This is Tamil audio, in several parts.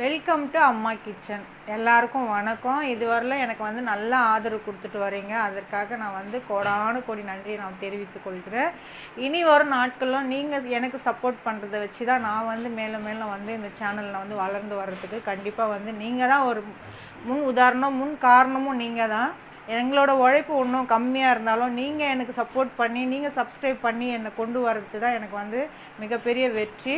வெல்கம் டு அம்மா கிச்சன். எல்லாருக்கும் வணக்கம். இதுவரையிலும் எனக்கு நல்ல ஆதரவு கொடுத்துட்டு வரீங்க. அதற்காக நான் கோடானு கோடி நன்றியை நான் தெரிவித்துக் கொள்கிறேன். இனி வரும் நாட்களில் நீங்கள் எனக்கு சப்போர்ட் பண்ணுறதை வச்சு தான் நான் மேலும் மேலும் இந்த சேனலில் வளர்ந்து வர்றதுக்கு கண்டிப்பாக நீங்கள் தான் ஒரு முன் உதாரணம், முன் காரணமும் நீங்கள் தான். எங்களோட உழைப்பு ஒன்றும் கம்மியாக இருந்தாலும் நீங்கள் எனக்கு சப்போர்ட் பண்ணி நீங்கள் சப்ஸ்கிரைப் பண்ணி என்னை கொண்டு வரது தான் எனக்கு மிகப்பெரிய வெற்றி.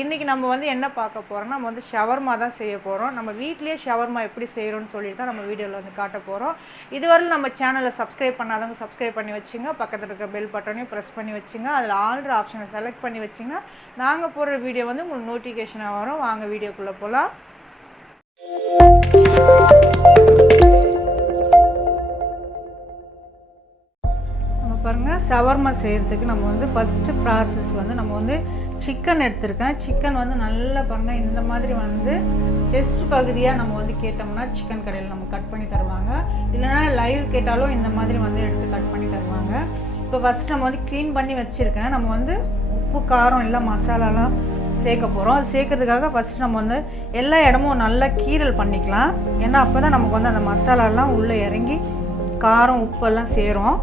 இன்றைக்கி நம்ம என்ன பார்க்க போகிறோம்னா, நம்ம ஷவர்மா தான் செய்ய போகிறோம். நம்ம வீட்லேயே ஷவர்மா எப்படி செய்கிறோன்னு சொல்லிட்டு தான் நம்ம வீடியோவில் காட்ட போகிறோம். இதுவரையில் நம்ம சேனலை சப்ஸ்கிரைப் பண்ணாதவங்க சப்ஸ்கிரைப் பண்ணி வச்சுங்க. பக்கத்தில் இருக்கிற பெல் பட்டனையும் ப்ரெஸ் பண்ணி வச்சுங்க. அதில் ஆல்ரெடி ஆப்ஷனை செலக்ட் பண்ணி வச்சிங்கன்னா நாங்கள் போடுற வீடியோ உங்களுக்கு நோட்டிஃபிகேஷனாக வரும். வாங்க வீடியோக்குள்ளே போகலாம். பாருங்கள், ஷவர்மா செய்கிறதுக்கு நம்ம ஃபஸ்ட்டு ப்ராசஸ் நம்ம சிக்கன் எடுத்துருக்கேன். சிக்கன் நல்லா பாருங்கள், இந்த மாதிரி செஸ்ட் பகுதியாக நம்ம கேட்டோம்னா சிக்கன் கடையில் நம்ம கட் பண்ணி தருவாங்க. இல்லைனா லைவ் கேட்டாலும் இந்த மாதிரி எடுத்து கட் பண்ணி தருவாங்க. இப்போ ஃபஸ்ட்டு நம்ம க்ளீன் பண்ணி வச்சுருக்கேன். நம்ம உப்பு காரம் எல்லாம் மசாலாலாம் சேர்க்க போகிறோம். அது சேர்க்கறதுக்காக ஃபஸ்ட்டு நம்ம எல்லா இடமும் நல்லா கீரல் பண்ணிக்கலாம். ஏன்னா அப்போ தான் நமக்கு அந்த மசாலாலாம் உள்ளே இறங்கி காரம் உப்பெல்லாம் சேரும்.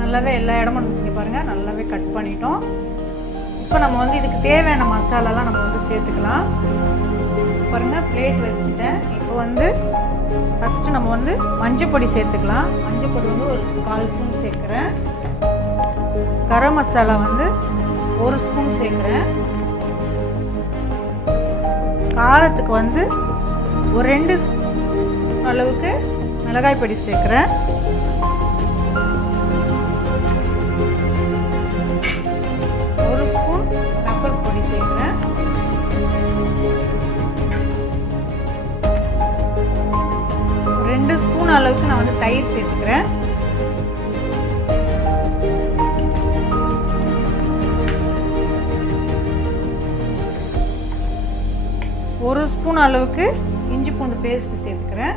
நல்லாவே எல்லா இடமும் இங்கே பாருங்கள், நல்லாவே கட் பண்ணிட்டோம். இப்போ நம்ம இதுக்கு தேவையான மசாலாலாம் நம்ம சேர்த்துக்கலாம். பாருங்கள், பிளேட் வச்சுட்டேன். இப்போ ஃபஸ்ட்டு நம்ம மஞ்சள் பொடி சேர்த்துக்கலாம். மஞ்சள் பொடி ஒரு 1/4 ஸ்பூன் சேர்க்குறேன். கரம் மசாலா 1 ஸ்பூன் சேர்க்குறேன். காரத்துக்கு ஒரு 2 ஸ்பூன் அளவுக்கு மிளகாய் பொடி சேர்க்குறேன். பொடி சேர்க்கிறேன். 2 ஸ்பூன் அளவுக்கு நான் தயிர் சேர்த்துக்கிறேன். ஒரு ஸ்பூன் அளவுக்கு இஞ்சி பூண்டு பேஸ்ட் சேர்த்துக்கிறேன்.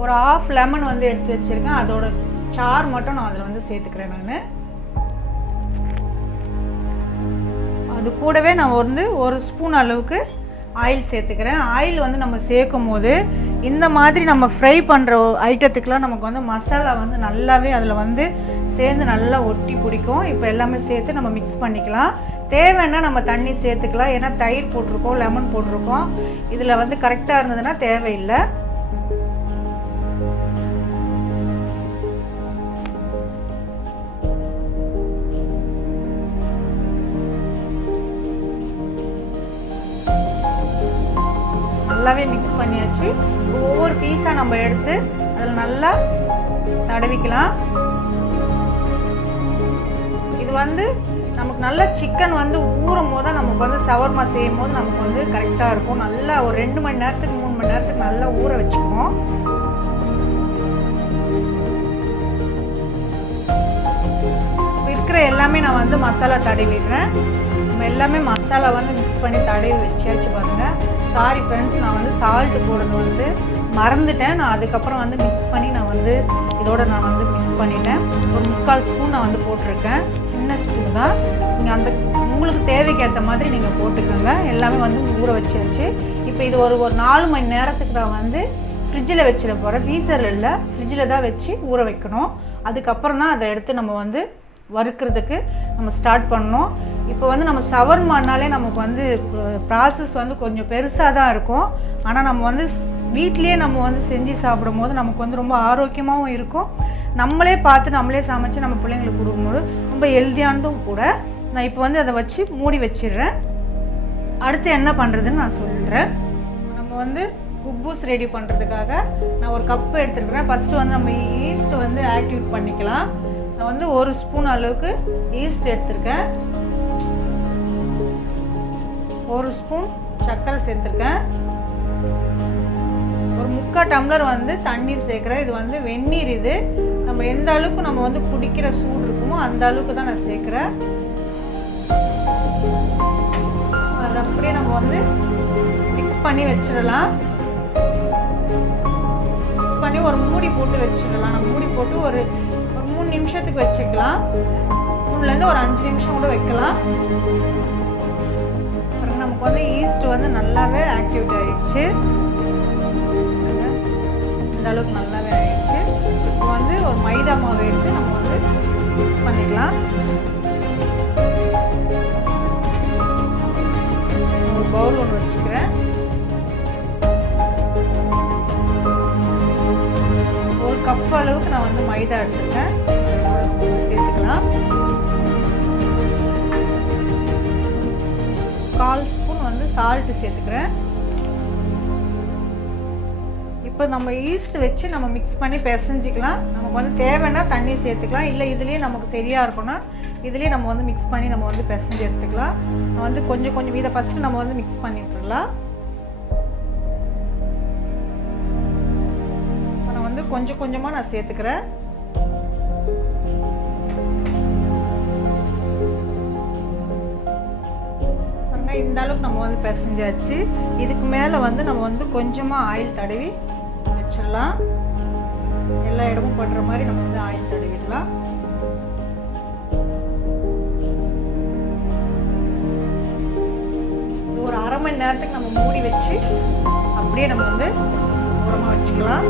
ஒரு 1/2 லெமன் எடுத்து வச்சிருக்கேன். அதோட சார் மட்டும் நான் அதில் சேர்த்துக்கிறேன். நான் அது கூடவே நான் ஒரு ஸ்பூன் அளவுக்கு ஆயில் சேர்த்துக்கிறேன். ஆயில் நம்ம சேர்க்கும் போது இந்த மாதிரி நம்ம ஃப்ரை பண்ணுற ஐட்டத்துக்கெலாம் நமக்கு மசாலா நல்லாவே அதில் சேர்ந்து நல்லா ஒட்டி பிடிக்கும். இப்போ எல்லாமே சேர்த்து நம்ம மிக்ஸ் பண்ணிக்கலாம். தேவைன்னா நம்ம தண்ணி சேர்த்துக்கலாம். ஏன்னா தயிர் போட்டிருக்கோம், லெமன் போட்டிருக்கோம். இதில் கரெக்டாக இருந்ததுன்னா தேவையில்லை. நல்லாவே மிக்ஸ் பண்ணியாச்சு. ஒவ்வொரு பீஸாக நம்ம எடுத்து அதில் நல்லா தடவிக்கலாம். இது நமக்கு நல்லா சிக்கன் ஊறும் போது தான் நமக்கு ஷவர்மா செய்யும் போது நமக்கு கரெக்டாக இருக்கும். நல்லா ஒரு 2 மணி நேரத்துக்கு 3 மணி நேரத்துக்கு நல்லா ஊற வச்சுக்கணும். இருக்கிற எல்லாமே நான் மசாலா தடவிடுறேன். நம்ம எல்லாமே மசாலா மிக்ஸ் பண்ணி தடவி வச்சாச்சு. பாருங்கள், சாரி ஃப்ரெண்ட்ஸ், நான் சால்ட்டு போடுறது மறந்துட்டேன். நான் அதுக்கப்புறம் மிக்ஸ் பண்ணி நான் இதோட நான் மிக்ஸ் பண்ணிட்டேன். ஒரு 3/4 ஸ்பூன் நான் போட்டிருக்கேன். சின்ன ஸ்பூன் தான். நீங்கள் உங்களுக்கு தேவைக்கேற்ற மாதிரி நீங்கள் போட்டுக்கோங்க. எல்லாமே ஊற வச்சாச்சு. இப்போ இது ஒரு 4 மணி நேரத்துக்கு நான் ஃப்ரிட்ஜில் வச்சிட போகிறேன். ஃப்ரீசரில் இல்லை, ஃப்ரிட்ஜில் தான் வச்சு ஊற வைக்கணும். அதுக்கப்புறம் தான் அதை எடுத்து நம்ம வறுக்கிறதுக்கு நம்ம ஸ்டார்ட் பண்ணோம். இப்போ நம்ம ஷவர்மானாலே நமக்கு ப்ராசஸ் கொஞ்சம் பெருசாக தான் இருக்கும். ஆனால் நம்ம வீட்லேயே நம்ம செஞ்சு சாப்பிடும் போது நமக்கு ரொம்ப ஆரோக்கியமாகவும் இருக்கும். நம்மளே பார்த்து நம்மளே சமைச்சு நம்ம பிள்ளைங்களுக்கு கொடுக்கும்போது ரொம்ப ஹெல்த்தியானதும் கூட. நான் இப்போ அதை வச்சு மூடி வச்சிடுறேன். அடுத்து என்ன பண்ணுறதுன்னு நான் சொல்கிறேன். நம்ம குப்பூஸ் ரெடி பண்ணுறதுக்காக நான் ஒரு கப்பு எடுத்துருக்கிறேன். ஃபஸ்ட்டு நம்ம ஈஸ்ட் ஆக்டிவேட் பண்ணிக்கலாம். நான் 1 ஸ்பூன் அளவுக்கு ஈஸ்ட் எடுத்திருக்கேன். 1 ஸ்பூன் சர்க்கரை சேர்த்துருக்கேன். ஒரு 3/4 டம்ளர் தண்ணீர் சேர்க்குறேன். இது வெந்நீர். இது நம்ம எந்த அளவுக்கு நம்ம குடிக்கிற சூடு இருக்குமோ அந்த அளவுக்கு தான் நான் சேர்க்குறேன். அது அப்படியே நம்ம மிக்ஸ் பண்ணி வச்சிடலாம். மிக்ஸ் பண்ணி ஒரு மூடி போட்டு வச்சுக்கலாம். நம்ம மூடி போட்டு ஒரு 3 நிமிஷத்துக்கு வச்சுக்கலாம். 3லேருந்து ஒரு 5 நிமிஷம் கூட வைக்கலாம். அப்புறம் நமக்கு வந்து ஈஸ்ட் வந்து நல்லாவே ஆக்டிவேட் ஆகிடுச்சு. இந்த அளவுக்கு நல்லாவே ஆகிடுச்சு. இப்போ வந்து ஒரு மைதா மாவு எடுத்து நம்ம வந்து மிக்ஸ் பண்ணிக்கலாம். ஒரு பவுல் ஒன்று வச்சுக்கிறேன். ஒரு கப் அளவுக்கு நான் வந்து மைதா எடுத்துக்கிறேன். சேர்த்துக்கலாம். 1/4 ஸ்பூன் வந்து சால்ட்டு சேர்த்துக்கிறேன். இப்போ நம்ம ஈஸ்ட் வச்சு நம்ம மிக்ஸ் பண்ணி பிசைஞ்சிக்கலாம். நமக்கு வந்து தேவைன்னா தண்ணி சேர்த்துக்கலாம். இல்லை இதுலேயே நமக்கு சரியாக இருக்கும்னா இதுலேயே நம்ம வந்து மிக்ஸ் பண்ணி நம்ம வந்து பிசைஞ்சு எடுத்துக்கலாம். நான் வந்து கொஞ்சம் இதை ஃபஸ்ட்டு நம்ம வந்து மிக்ஸ் பண்ணிட்டுலாம். நான் வந்து கொஞ்சமாக நான் சேர்த்துக்கிறேன். இந்த அளவுக்கு நம்ம வந்து பிசைஞ்சாச்சு. இதுக்கு மேலே வந்து நம்ம வந்து கொஞ்சமாக ஆயில் தடவி வச்சிடலாம். எல்லா இடமும் படுற மாதிரி நம்ம வந்து ஆயில் தடவிடலாம். ஒரு 1/2 மணி நேரத்துக்கு நம்ம மூடி வச்சு அப்படியே நம்ம வந்து உரமாக வச்சுக்கலாம்.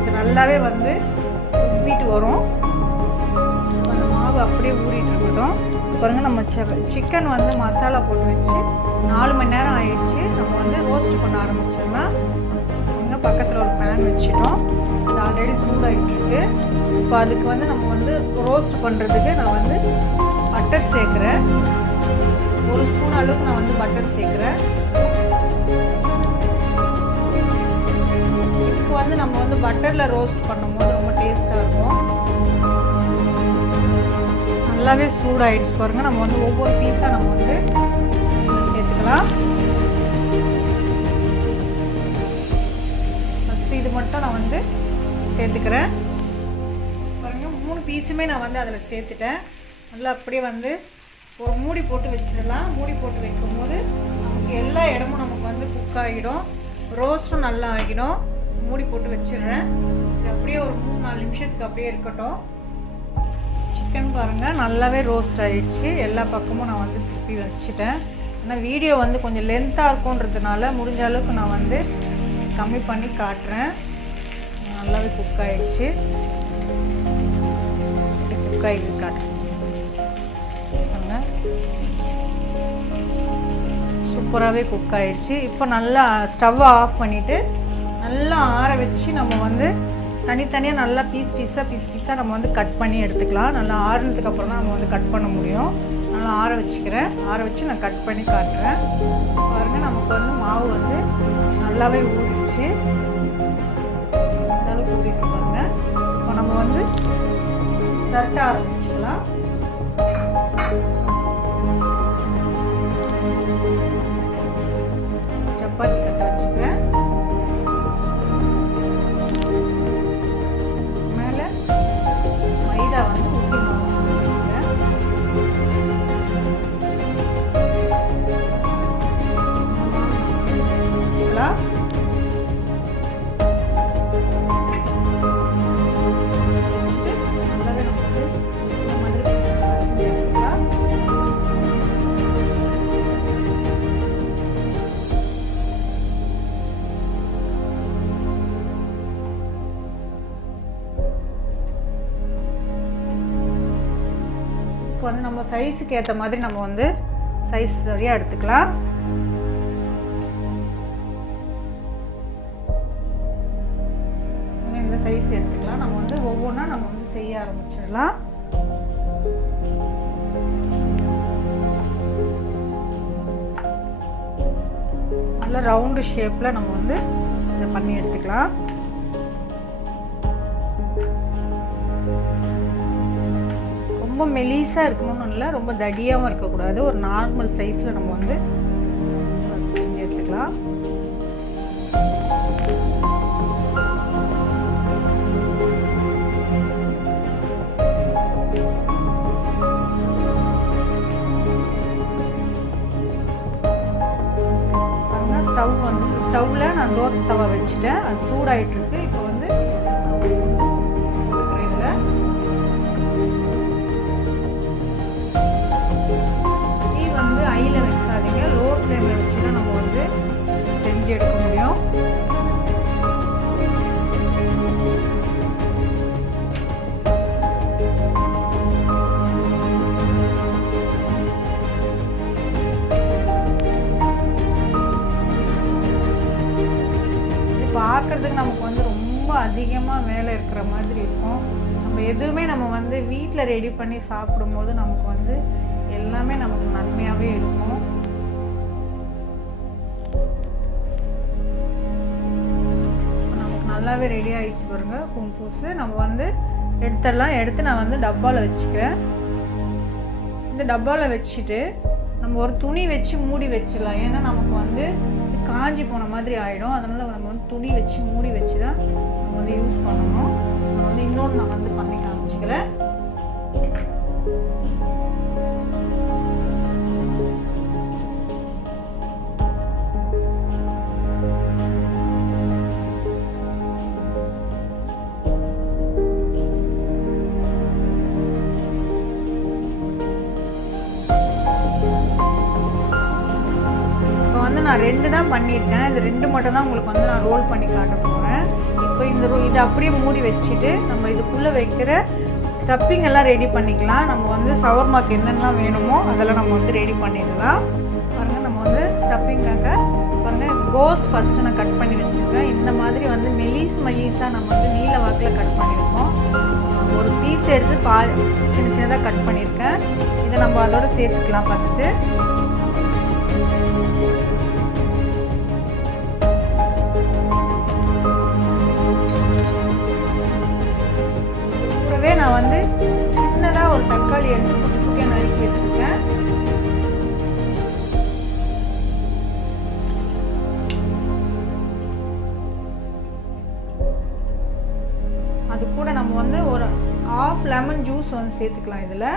இது நல்லாவே வந்து உப்பிட்டு வரும். அந்த மாவு அப்படியே ஊறிட்டு இருக்கட்டும். பாருங்கள், நம்ம சிக்கன் வந்து மசாலா போட்டு வச்சு 4 மணி நேரம் ஆயிடுச்சு. நம்ம வந்து ரோஸ்ட் பண்ண ஆரம்பிச்சிடலாம். இங்கே பக்கத்தில் ஒரு பேன் வச்சுட்டோம். இது ஆல்ரெடி சூடாகிட்டு இருக்கு. இப்போ அதுக்கு வந்து நம்ம வந்து ரோஸ்ட் பண்ணுறதுக்கு நான் வந்து பட்டர் சேர்க்குறேன். 1 ஸ்பூன் அளவுக்கு நான் வந்து பட்டர் சேர்க்குறேன். இதுக்கு வந்து நம்ம வந்து பட்டரில் ரோஸ்ட் பண்ணும்போது ரொம்ப டேஸ்ட்டாக இருக்கும். நல்லாவே சூடாகிடுச்சு பாருங்கள். நம்ம வந்து ஒவ்வொரு பீஸாக நம்ம வந்து சேர்த்துக்கலாம். ஃபஸ்ட்டு இது மட்டும் நான் வந்து சேர்த்துக்கிறேன். பாருங்கள், 3 பீஸுமே நான் வந்து அதில் சேர்த்துட்டேன். நல்லா அப்படியே வந்து ஒரு மூடி போட்டு வச்சிடலாம். மூடி போட்டு வைக்கும்போது நமக்கு எல்லா இடமும் நமக்கு வந்து குக் ஆகிடும். ரோஸ்ட்டும் நல்லா ஆகிடும். மூடி போட்டு வச்சிடுறேன். இது அப்படியே ஒரு 3-4 நிமிஷத்துக்கு அப்படியே இருக்கட்டும். சிக்கன் பாருங்கள் நல்லாவே ரோஸ்ட் ஆகிடுச்சு. எல்லா பக்கமும் நான் வந்து திருப்பி வச்சுட்டேன். ஆனால் வீடியோ வந்து கொஞ்சம் லென்த்தாக இருக்குன்றதுனால முடிஞ்ச அளவுக்கு நான் வந்து கம்மி பண்ணி காட்டுறேன். நல்லாவே குக் ஆகிடுச்சு. குக் ஆகி காட்டுறேன். சூப்பராகவே குக் ஆகிடுச்சு. இப்போ நல்லா ஸ்டவ்வை ஆஃப் பண்ணிவிட்டு நல்லா ஆற வச்சு நம்ம வந்து தனித்தனியாக நல்லா பீஸாக நம்ம வந்து கட் பண்ணி எடுத்துக்கலாம். நல்லா ஆறுனதுக்கப்புறம் தான் நம்ம வந்து கட் பண்ண முடியும். நல்லா ஆற வச்சுக்கிறேன். ஆற வச்சு நான் கட் பண்ணி காட்டுறேன். பாருங்கள், நமக்கு வந்து மாவு வந்து நல்லாவே ஊறிடுச்சு. அந்தளவுக்கு ஊறிட்டு பாருங்கள். இப்போ நம்ம வந்து தட்ட ஆரம்பிச்சிடலாம். சப்பாத்தி கட்ட வச்சுக்கிறேன். மைதா வந்து ஊற்றி வச்சுக்கலாம். நல்லாவே நம்ம வந்து இந்த மாதிரி பசங்க எடுத்துக்கலாம். இப்போ வந்து நம்ம சைஸுக்கு ஏற்ற மாதிரி நம்ம வந்து சைஸ் சரியாக எடுத்துக்கலாம். இந்த சைஸ் எடுத்துக்கலாம். நம்ம வந்து ஒவ்வொன்றா நம்ம வந்து செய்ய ஆரம்பிச்சிடலாம். நல்லா ரவுண்டு ஷேப்பில் நம்ம வந்து இதை பண்ணி எடுத்துக்கலாம். ரொம்ப மெலிசாக இருக்கணும்னு இல்லை, ரொம்ப தடியாகவும் இருக்கக்கூடாது. ஒரு நார்மல் சைஸில் நம்ம வந்து செஞ்சு எடுத்துக்கலாம். ஸ்டவ்வில் நான் தோசை தவா வச்சுட்டேன். அது சூடாகிட்டு இருக்கு. இப்போ வந்து வந்து செஞ்சு எடுக்க முடியும். பார்க்குறதுக்கு நமக்கு வந்து ரொம்ப அதிகமாக வேலை இருக்கிற மாதிரி இருக்கும். நம்ம எதுவுமே நம்ம வந்து வீட்டில் ரெடி பண்ணி சாப்பிடும்போது நமக்கு வந்து எல்லாமே நமக்கு நன்மையாகவே இருக்கும். நமக்கு நல்லாவே ரெடி ஆகிடுச்சு பாருங்க கும்பூஸு. நம்ம வந்து எடுத்து நான் வந்து டப்பாவில் வச்சுக்கிறேன். இந்த டப்பாவில் வச்சுட்டு நம்ம ஒரு துணி வச்சு மூடி வச்சிடலாம். ஏன்னா நமக்கு வந்து காஞ்சி போன மாதிரி ஆகிடும். அதனால் நம்ம வந்து துணி வச்சு மூடி வச்சு தான் நம்ம வந்து யூஸ் பண்ணணும். நான் வந்து இன்னொன்று நான் வந்து பண்ணி காமிச்சிக்கிறேன். நான் 2 தான் பண்ணியிருக்கேன். இந்த 2 மட்டும் தான் உங்களுக்கு வந்து நான் ரோல் பண்ணி காட்ட போகிறேன். இப்போ இதை அப்படியே மூடி வச்சுட்டு நம்ம இதுக்குள்ளே வைக்கிற ஸ்டப்பிங் எல்லாம் ரெடி பண்ணிக்கலாம். நம்ம வந்து ஷவர்மாக்கு என்னென்னலாம் வேணுமோ அதெல்லாம் நம்ம வந்து ரெடி பண்ணிடலாம். பாருங்கள், நம்ம வந்து ஸ்டப்பிங்காக பாருங்கள் கோஸ் ஃபஸ்ட்டு நான் கட் பண்ணி வச்சுருக்கேன். இந்த மாதிரி வந்து மெலிஸாக நம்ம வந்து நீல வாக்கில் கட் பண்ணியிருக்கோம். ஒரு பீஸ் எடுத்து சின்னதாக கட் பண்ணியிருக்கேன். இதை நம்ம அதோட சேர்த்துக்கலாம். ஃபஸ்ட்டு நான் வந்து சின்னதாக ஒரு தக்காளி எடுத்து குட்டியாக நறுக்கி வச்சுருக்கேன். அது கூட நம்ம வந்து ஒரு 1/2 லெமன் ஜூஸ் வந்து சேர்த்துக்கலாம். இதில்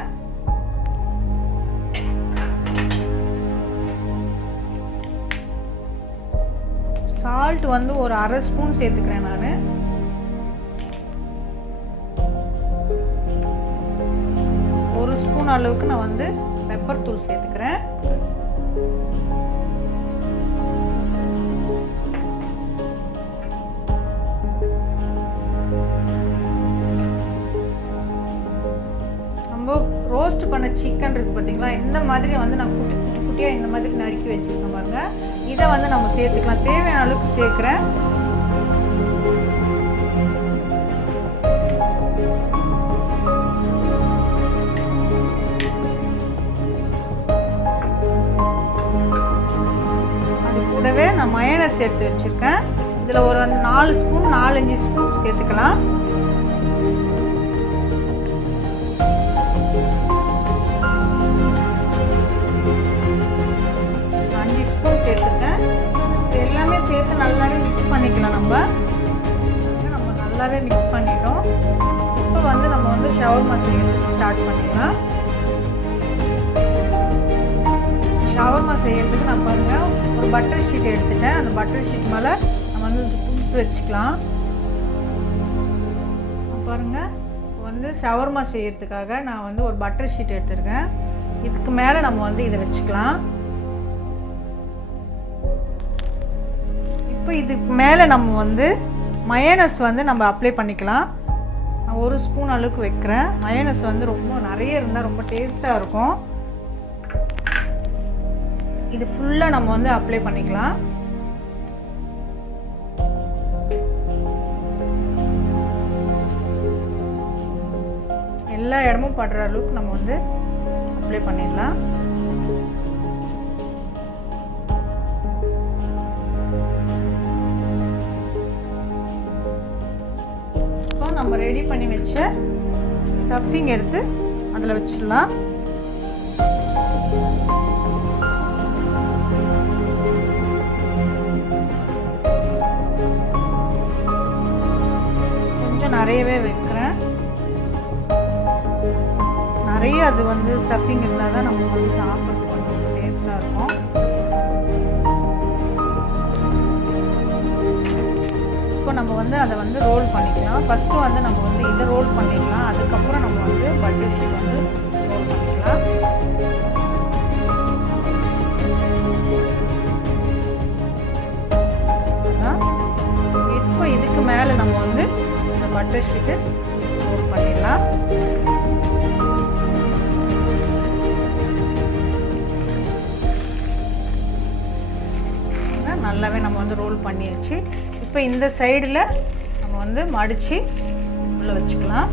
சால்ட் வந்து ஒரு 1/2 ஸ்பூன் சேர்த்துக்கிறேன். நான் 1 ஸ்பூன் அளவுக்கு நான் வந்து பெப்பர் தூள் சேர்த்துக்கிறேன். நம்ம ரோஸ்ட் பண்ண சிக்கன் இருக்கு பார்த்தீங்களா, இந்த மாதிரி வந்து நான் குட்டியாக இந்த மாதிரி நறுக்கி வச்சுருக்கேன் பாருங்க. இதை வந்து நம்ம சேர்த்துக்கலாம். தேவையான அளவுக்கு சேர்க்குறேன். கூடவே நான் மயோனைஸ் எடுத்து வச்சுருக்கேன். இதில் ஒரு 4 ஸ்பூன் 4-5 ஸ்பூன் சேர்த்துக்கலாம். சேர்த்துட்டேன். இது எல்லாமே சேர்த்து நல்லாவே மிக்ஸ் பண்ணிக்கலாம். நம்ம நல்லாவே மிக்ஸ் பண்ணிட்டோம். இப்போ வந்து நம்ம வந்து ஷவர்மா செய்யறதுக்கு ஸ்டார்ட் பண்ணிடலாம். ஷவர்மா செய்யறதுக்கு நான் பாருங்க ஒரு பட்டர் ஷீட் எடுத்துட்டேன். அந்த பட்டர் ஷீட் மேலே நம்ம வந்து புடிச்சு வச்சுக்கலாம். பாருங்க வந்து ஷவர்மா செய்யறதுக்காக நான் வந்து ஒரு பட்டர் ஷீட் எடுத்துருக்கேன். இதுக்கு மேலே நம்ம வந்து இதை வச்சுக்கலாம். இப்போ இதுக்கு மேலே நம்ம வந்து மயோனைஸ் வந்து நம்ம அப்ளை பண்ணிக்கலாம். நான் 1 ஸ்பூன் அளவுக்கு வைக்கிறேன். மயோனைஸ் வந்து ரொம்ப நிறைய இருந்தால் ரொம்ப டேஸ்ட்டாக இருக்கும். இது ஃபுல்லாக நம்ம வந்து அப்ளை பண்ணிக்கலாம். எல்லா இடமும் படுற அளவுக்கு நம்ம வந்து அப்ளை பண்ணிடலாம். இப்போ நம்ம ரெடி பண்ணி வச்ச ஸ்டஃபிங் எடுத்து அதில் வச்சிடலாம். கொஞ்சம் நிறையவே வைக்கிறேன். நிறைய அது வந்து ஸ்டஃபிங் இருந்தால் தான் நம்ம வந்து சாப்பிட்றதுக்கு கொஞ்சம் டேஸ்ட்டாக இருக்கும். இப்போ நம்ம வந்து அதை வந்து ரோல் பண்ணிக்கலாம். ஃபஸ்ட்டு வந்து நம்ம வந்து இதை ரோல் பண்ணிக்கலாம். அதுக்கப்புறம் நம்ம வந்து பட்டர் ஷீட் வந்து ரோல் பண்ணிக்கலாம். மேலே நம்ம வந்து இந்த பட்டர் ஷீட்டு ரோல் பண்ணிடலாம். நல்லாவே நம்ம வந்து ரோல் பண்ணியாச்சு. இப்போ இந்த சைடில் நம்ம வந்து மடித்து உள்ளே வச்சுக்கலாம்.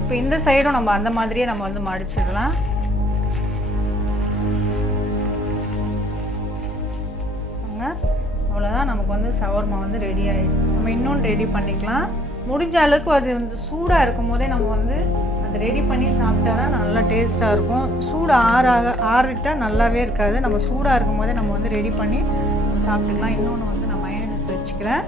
இப்போ இந்த சைடும் நம்ம அந்த மாதிரியே நம்ம வந்து மடிச்சிடலாம். அவ்வளோதான், நமக்கு வந்து ஷவர்மா வந்து ரெடி ஆகிடுச்சு. நம்ம இன்னொன்று ரெடி பண்ணிக்கலாம். முடிஞ்ச அளவுக்கு அது வந்து சூடாக இருக்கும் போதே நம்ம வந்து அதை ரெடி பண்ணி சாப்பிட்டா தான் நல்லா டேஸ்ட்டாக இருக்கும். சூடு ஆறிட்டால் நல்லாவே இருக்காது. நம்ம சூடாக இருக்கும் போதே நம்ம வந்து ரெடி பண்ணி சாப்பிட்டுக்கலாம். இன்னொன்று வந்து நான் மயோனைஸ் வச்சுக்கிறேன்.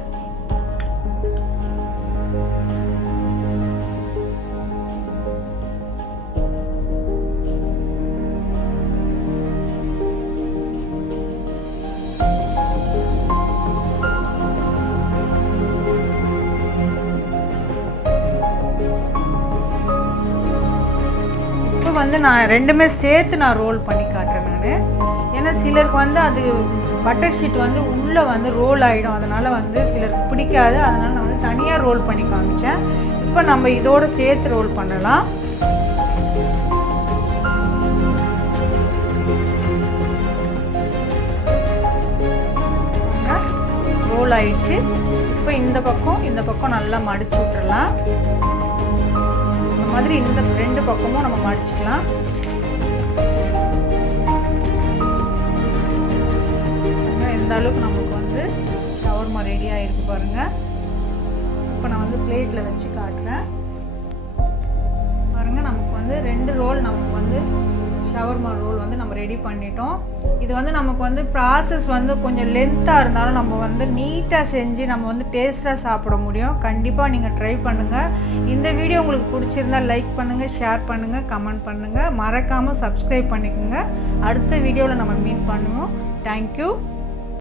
வந்து நான் ரெண்டுமே சேர்த்து நான் ரோல் பண்ணி காட்டுறேன் நான். ஏன்னா சிலருக்கு வந்து அது பட்டர் ஷீட் வந்து உள்ளே வந்து ரோல் ஆகிடும், அதனால் வந்து சிலருக்கு பிடிக்காது. அதனால் நான் வந்து தனியாக ரோல் பண்ணி காமிச்சேன். இப்போ நம்ம இதோடு சேர்த்து ரோல் பண்ணலாம். ரோல் ஆயிடுச்சு. இப்போ இந்த பக்கம் நல்லா மடிச்சு விட்டுறலாம். மாதிரி இந்த ரெண்டு பக்கமும் நம்ம மடிச்சுக்கலாம். எந்த அளவுக்கு நமக்கு வந்து ஷவர்மா ரெடி ஆகிருக்கு பாருங்கள். இப்போ நான் வந்து பிளேட்டில் வச்சு காட்டுறேன் பாருங்கள். நமக்கு வந்து 2 ரோல் நமக்கு வந்து ஷவர்மா ரோல் வந்து நம்ம ரெடி பண்ணிட்டோம். இது வந்து நமக்கு வந்து ப்ராசஸ் வந்து கொஞ்சம் லென்த்தாக இருந்தாலும் நம்ம வந்து நீட்டாக செஞ்சு நம்ம வந்து டேஸ்ட்டாக சாப்பிட முடியும். கண்டிப்பாக நீங்கள் ட்ரை பண்ணுங்கள். இந்த வீடியோ உங்களுக்கு பிடிச்சிருந்தால் லைக் பண்ணுங்கள், ஷேர் பண்ணுங்கள், கமெண்ட் பண்ணுங்கள். மறக்காமல் சப்ஸ்கிரைப் பண்ணிக்கோங்க. அடுத்த வீடியோவில் நம்ம மீட் பண்ணுவோம். தேங்க்யூ.